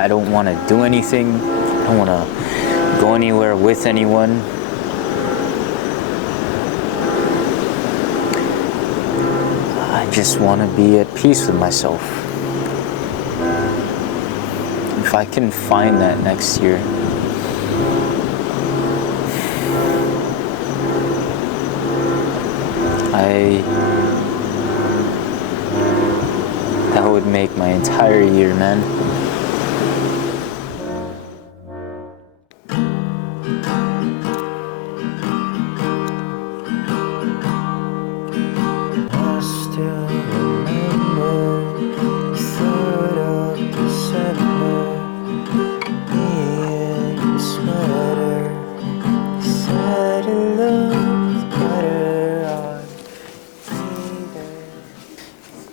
I don't want to do anything. I don't want to go anywhere with anyone. I just want to be at peace with myself. If I can find that next year, that would make my entire year, man.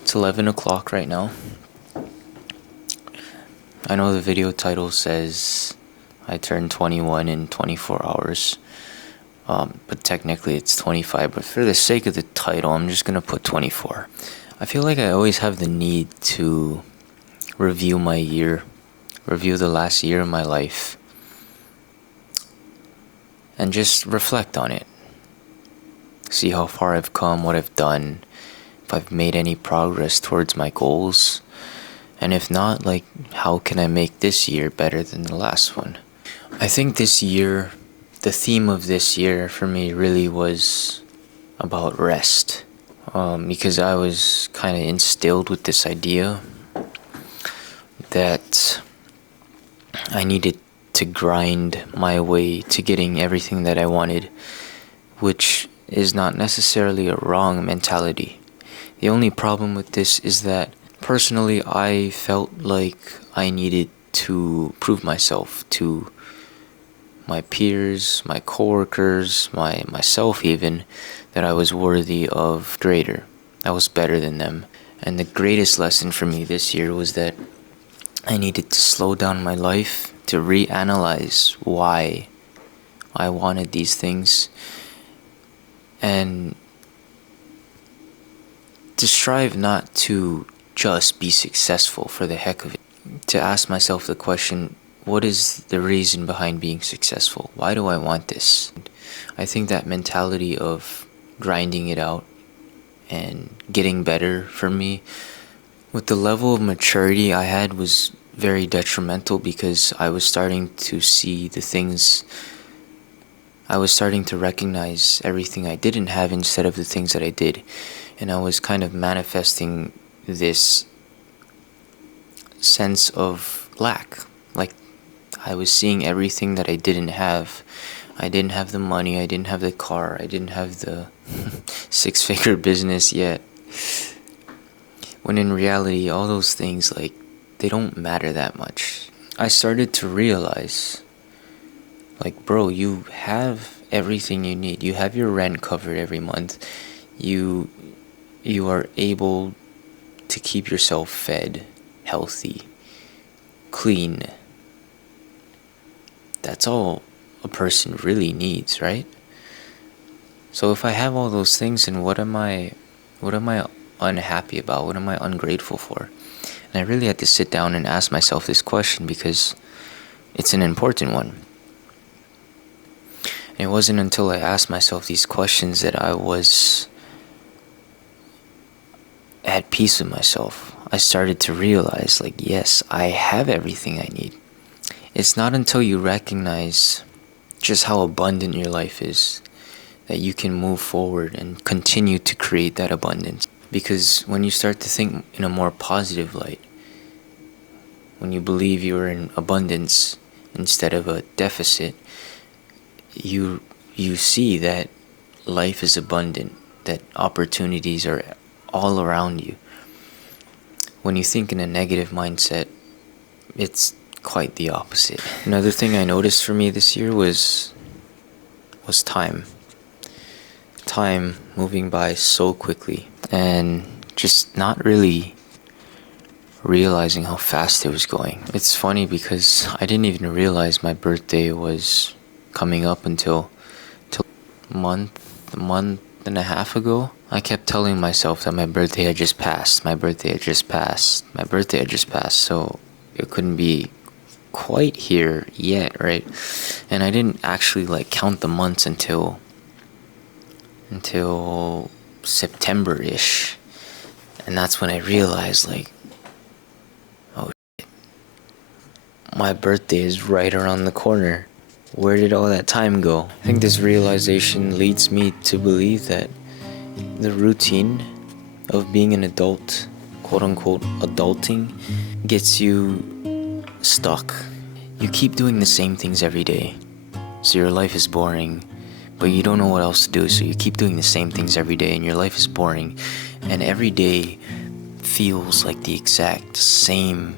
It's 11 o'clock right now. I know the video title says I turned 21 in 24 hours, but technically it's 25, but for the sake of the title, I'm just gonna put 24. I feel like I always have the need to review my year, review the last year of my life, and just reflect on it. See how far I've come, what I've done, if I've made any progress towards my goals, and if not, like, how can I make this year better than the last one? I think this year, the theme of this year for me really was about rest, because I was kind of instilled with this idea that I needed to grind my way to getting everything that I wanted, which is not necessarily a wrong mentality. The only problem with this is that personally I felt like I needed to prove myself to my peers, my coworkers, myself even, that I was worthy of greater. I was better than them. And the greatest lesson for me this year was that I needed to slow down my life, to reanalyze why I wanted these things, and to strive not to just be successful for the heck of it. To ask myself the question, what is the reason behind being successful? Why do I want this? I think that mentality of grinding it out and getting better for me, with the level of maturity I had, was very detrimental, because I was starting to see the things, I was starting to recognize everything I didn't have instead of the things that I did. And I was kind of manifesting this sense of lack. Like, I was seeing everything that I didn't have. I didn't have the money, I didn't have the car, I didn't have the six-figure business yet. When in reality, all those things, like, they don't matter that much. I started to realize, like, bro, you have everything you need. You have your rent covered every month. You are able to keep yourself fed, healthy, clean. That's all a person really needs, right? So if I have all those things, then what am I unhappy about? What am I ungrateful for? And I really had to sit down and ask myself this question, because it's an important one. And it wasn't until I asked myself these questions that I was at peace with myself. I started to realize, like, yes, I have everything I need. It's not until you recognize just how abundant your life is that you can move forward and continue to create that abundance. Because when you start to think in a more positive light, when you believe you're in abundance instead of a deficit, you see that life is abundant, that opportunities are all around you. When you think in a negative mindset, it's quite the opposite. Another thing I noticed for me this year was time. Time moving by so quickly, and just not really realizing how fast it was going. It's funny because I didn't even realize my birthday was coming up until a month and a half ago. I kept telling myself that my birthday had just passed, so it couldn't be quite here yet, right? And I didn't actually like count the months until September-ish. And that's when I realized, like, oh shit, my birthday is right around the corner. Where did all that time go? I think this realization leads me to believe that the routine of being an adult, quote unquote adulting, gets you stuck. You keep doing the same things every day, so your life is boring, but you don't know what else to do, so you keep doing the same things every day and your life is boring, and every day feels like the exact same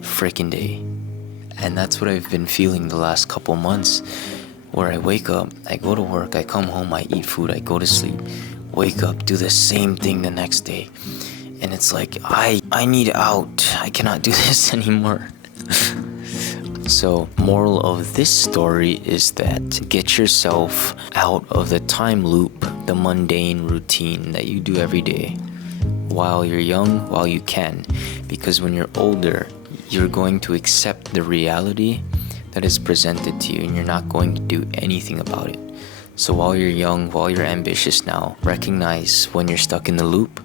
freaking day. And that's what I've been feeling the last couple months, where I wake up, I go to work, I come home, I eat food, I go to sleep, wake up, do the same thing the next day. And it's like, I need out. I cannot do this anymore. So, moral of this story is that get yourself out of the time loop, the mundane routine that you do every day. While you're young, while you can. Because when you're older, you're going to accept the reality that is presented to you and you're not going to do anything about it. So while you're young, while you're ambitious now, recognize when you're stuck in the loop,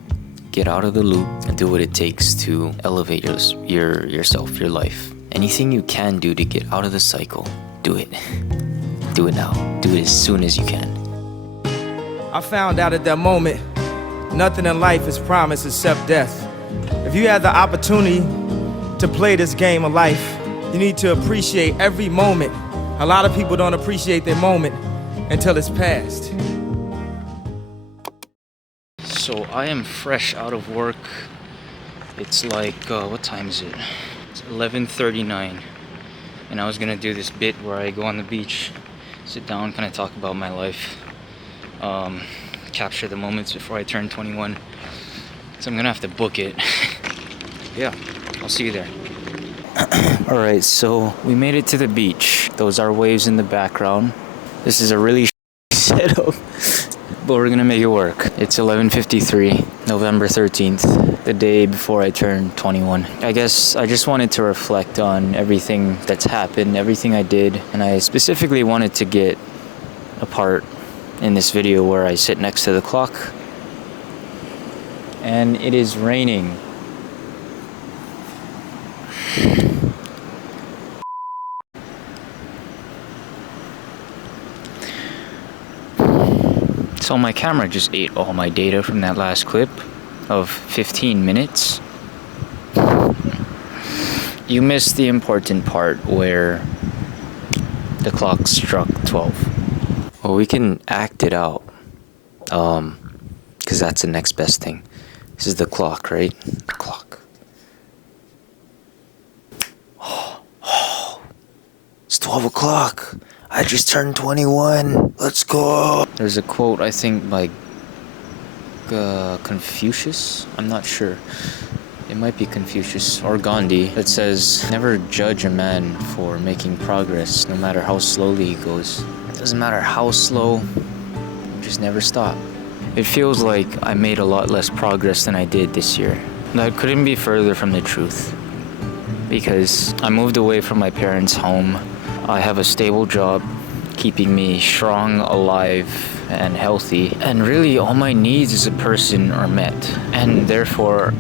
get out of the loop and do what it takes to elevate yourself, your life. Anything you can do to get out of the cycle, do it. Do it now. Do it as soon as you can. I found out at that moment, nothing in life is promised except death. If you had the opportunity to play this game of life, you need to appreciate every moment. A lot of people don't appreciate their moment until it's past. So I am fresh out of work. It's like, what time is it? It's 11:39. And I was gonna do this bit where I go on the beach, sit down, kind of talk about my life, capture the moments before I turn 21. So I'm gonna have to book it. Yeah, I'll see you there. Alright, so we made it to the beach. Those are waves in the background. This is a really setup, but we're gonna make it work. It's 11:53, November 13th, the day before I turn 21. I guess I just wanted to reflect on everything that's happened, everything I did, and I specifically wanted to get a part in this video where I sit next to the clock, and it is raining. So my camera just ate all my data from that last clip of 15 minutes. You missed the important part where the clock struck 12. Well, we can act it out, because that's the next best thing. This is the clock, right? The clock. It's 12 o'clock. I just turned 21. Let's go. There's a quote, I think, by Confucius. I'm not sure. It might be Confucius or Gandhi. That says, never judge a man for making progress, no matter how slowly he goes. It doesn't matter how slow, just never stop. It feels like I made a lot less progress than I did this year. That couldn't be further from the truth. Because I moved away from my parents' home. I have a stable job, keeping me strong, alive, and healthy. And really, all my needs as a person are met. And therefore,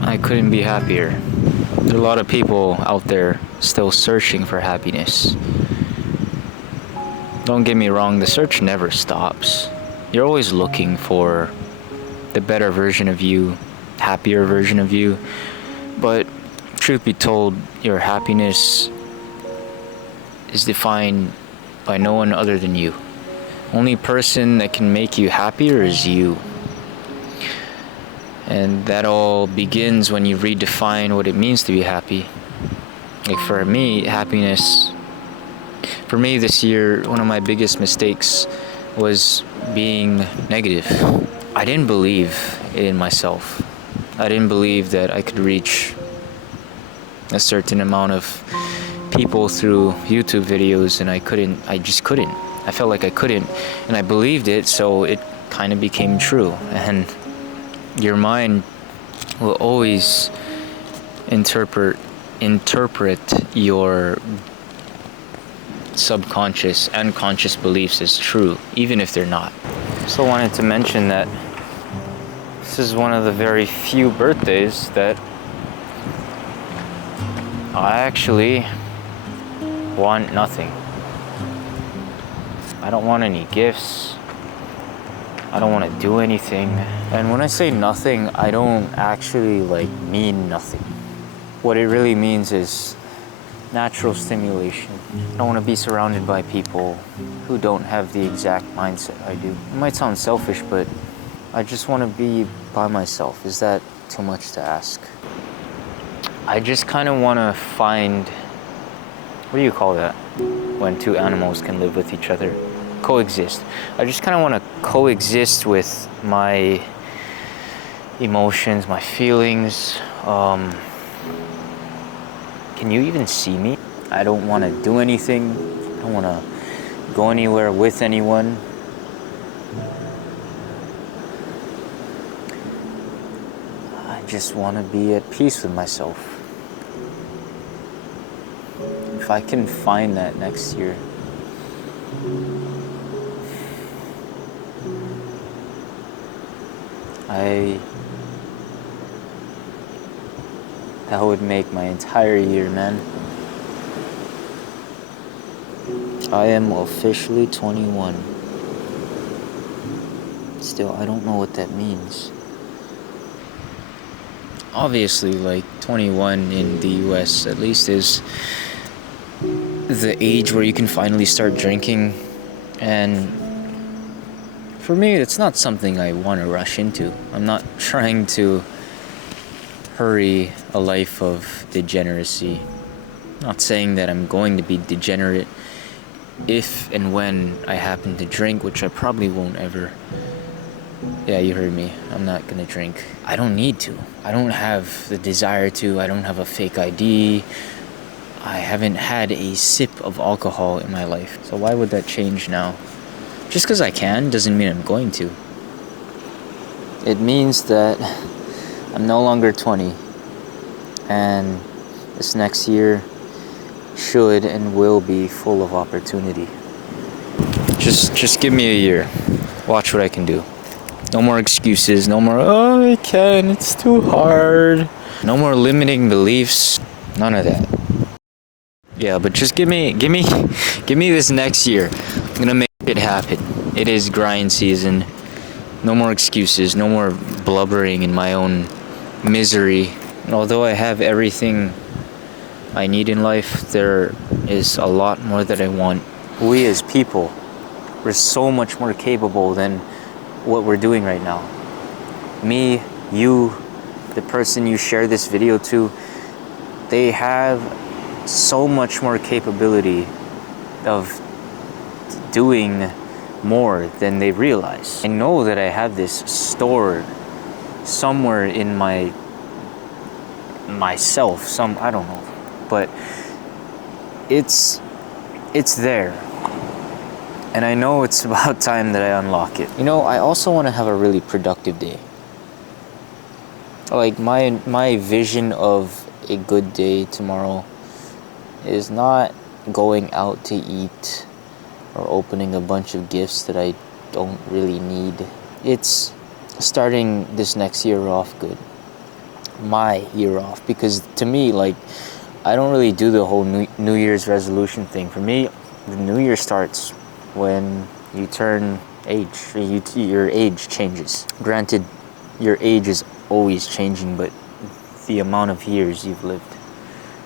I couldn't be happier. There are a lot of people out there still searching for happiness. Don't get me wrong, the search never stops. You're always looking for the better version of you, happier version of you. But truth be told, your happiness is defined by no one other than you. Only person that can make you happier is you. And that all begins when you redefine what it means to be happy. Like for me, happiness, for me this year, one of my biggest mistakes was being negative. I didn't believe in myself. I didn't believe that I could reach a certain amount of people through YouTube videos, and I just couldn't. I felt like I couldn't, and I believed it, so it kind of became true. And your mind will always interpret interpret your subconscious and conscious beliefs as true, even if they're not. So I wanted to mention that this is one of the very few birthdays that I actually want nothing. I don't want any gifts. I don't want to do anything. And when I say nothing, I don't actually mean nothing. What it really means is natural stimulation. I don't want to be surrounded by people who don't have the exact mindset I do. It might sound selfish, but I just want to be by myself. Is that too much to ask? I just kind of want to find, what do you call that? When two animals can live with each other. Coexist. I just kind of want to coexist with my emotions, my feelings. Can you even see me? I don't want to do anything. I don't want to go anywhere with anyone. I just want to be at peace with myself. If I can find that next year, that would make my entire year, man. I am officially 21. Still, I don't know what that means. Obviously, 21 in the US at least is the age where you can finally start drinking. And for me, it's not something I want to rush into. I'm not trying to hurry a life of degeneracy. Not saying that I'm going to be degenerate if and when I happen to drink, which I probably won't ever. Yeah, you heard me. I'm not gonna drink. I don't need to. I don't have the desire to. I don't have a fake ID. I haven't had a sip of alcohol in my life. So why would that change now? Just because I can doesn't mean I'm going to. It means that I'm no longer 20. And this next year should and will be full of opportunity. Just give me a year. Watch what I can do. No more excuses. No more, oh, I can't. It's too hard. No more limiting beliefs. None of that. Yeah, but just give me this next year. I'm gonna make it happen. It is grind season. No more excuses. No more blubbering in my own misery. And although I have everything I need in life, there is a lot more that I want. We as people, we're so much more capable than what we're doing right now. Me, you, the person you share this video to, they have so much more capability of doing more than they realize. I know that I have this stored somewhere in myself, I don't know, but it's there. And I know it's about time that I unlock it. I also want to have a really productive day. My vision of a good day tomorrow is not going out to eat or opening a bunch of gifts that I don't really need. It's starting this next year off good. My year off. Because to me, I don't really do the whole New Year's resolution thing. For me, the New Year starts when you turn age. Your age changes. Granted, your age is always changing, but the amount of years you've lived.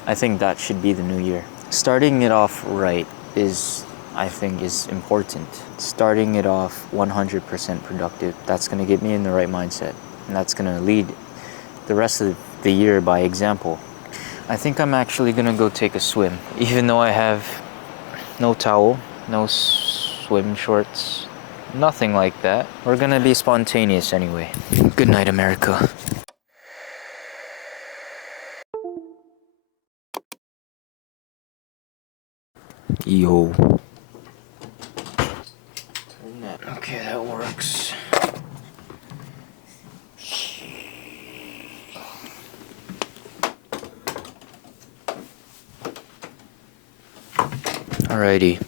I think that should be the new year. Starting it off right I think is important. Starting it off 100% productive. That's going to get me in the right mindset. And that's going to lead the rest of the year by example. I think I'm actually going to go take a swim. Even though I have no towel, no swim shorts, nothing like that. We're going to be spontaneous anyway. Good night, America. Yo. Okay, that works. Alrighty.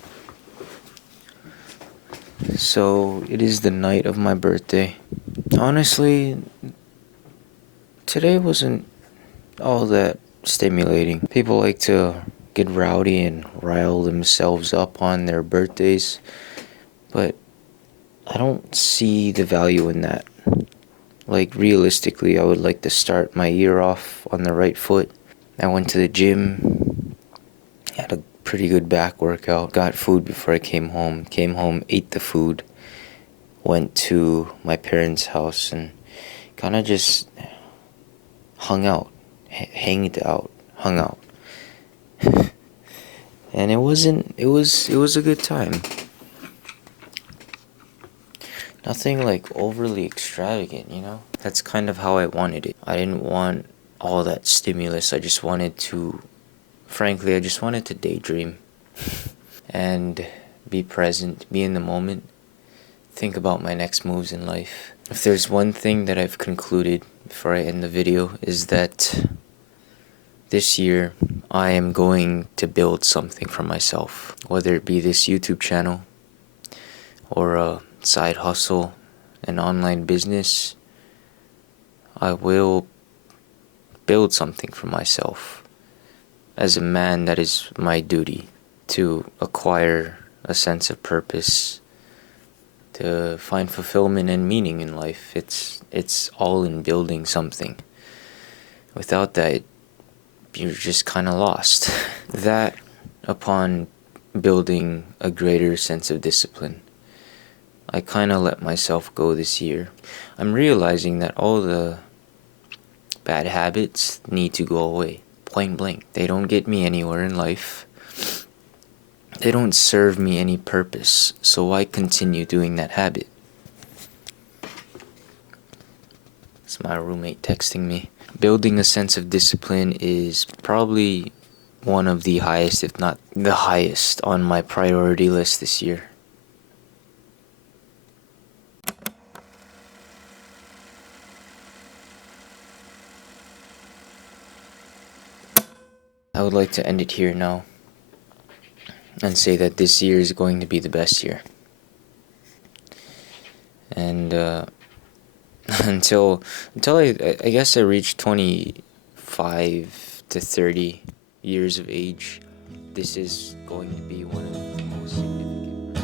So, it is the night of my birthday. Honestly, today wasn't all that stimulating. People like to get rowdy and rile themselves up on their birthdays, but I don't see the value in that. Like, realistically, I would like to start my year off on the right foot. I went to the gym, had a pretty good back workout, got food before I came home, ate the food, went to my parents' house, and kind of just hung out, hung out. And it was a good time. Nothing like overly extravagant, you know? That's kind of how I wanted it. I didn't want all that stimulus. I just wanted to daydream and be present, be in the moment, think about my next moves in life. If there's one thing that I've concluded before I end the video, is that this year I am going to build something for myself, whether it be this YouTube channel or a side hustle, an online business. I will build something for myself. As a man, that is my duty, to acquire a sense of purpose, to find fulfillment and meaning in life. It's all in building something. Without that, you're just kind of lost. That, upon building a greater sense of discipline, I kind of let myself go this year. I'm realizing that all the bad habits need to go away. Plain blank. They don't get me anywhere in life. They don't serve me any purpose. So why continue doing that habit? It's my roommate texting me. Building a sense of discipline is probably one of the highest, if not the highest, on my priority list this year. I would like to end it here now and say that this year is going to be the best year. And until I guess I reach 25 to 30 years of age, this is going to be one of the most significant.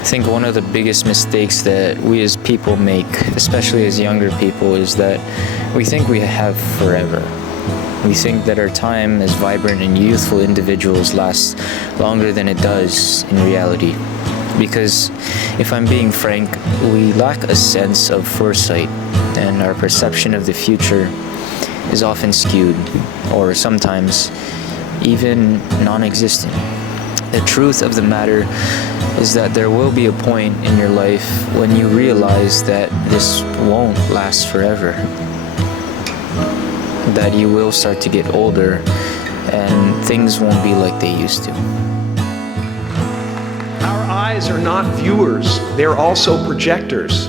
I think one of the biggest mistakes that we as people make, especially as younger people, is that we think we have forever. We think that our time as vibrant and youthful individuals lasts longer than it does in reality. Because, if I'm being frank, we lack a sense of foresight, and our perception of the future is often skewed, or sometimes even non-existent. The truth of the matter is that there will be a point in your life when you realize that this won't last forever. That you will start to get older and things won't be like they used to. Our eyes are not viewers, they're also projectors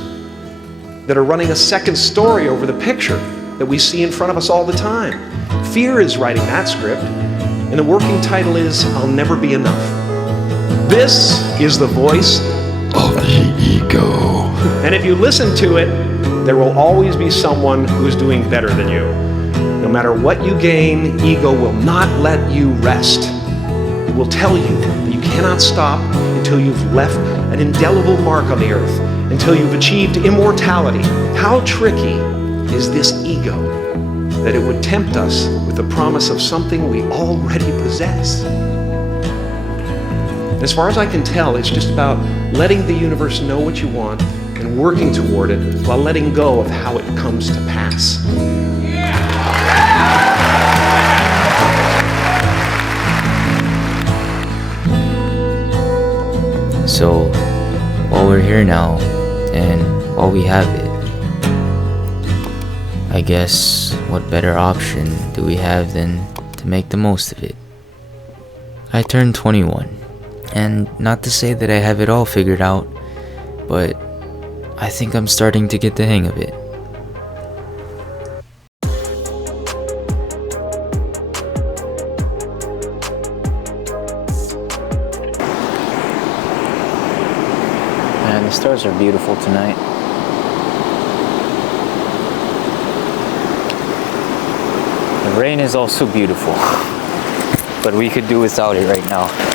that are running a second story over the picture that we see in front of us all the time. Fear is writing that script, and the working title is I'll Never Be Enough. This is the voice of the ego. And if you listen to it, there will always be someone who's doing better than you. No matter what you gain, ego will not let you rest. It will tell you that you cannot stop until you've left an indelible mark on the earth, until you've achieved immortality. How tricky is this ego that it would tempt us with the promise of something we already possess? As far as I can tell, it's just about letting the universe know what you want and working toward it while letting go of how it comes to pass. So, while we're here now, and while we have it, I guess what better option do we have than to make the most of it? I turned 21, and not to say that I have it all figured out, but I think I'm starting to get the hang of it. Man, the stars are beautiful tonight. The rain is also beautiful, but we could do without it right now.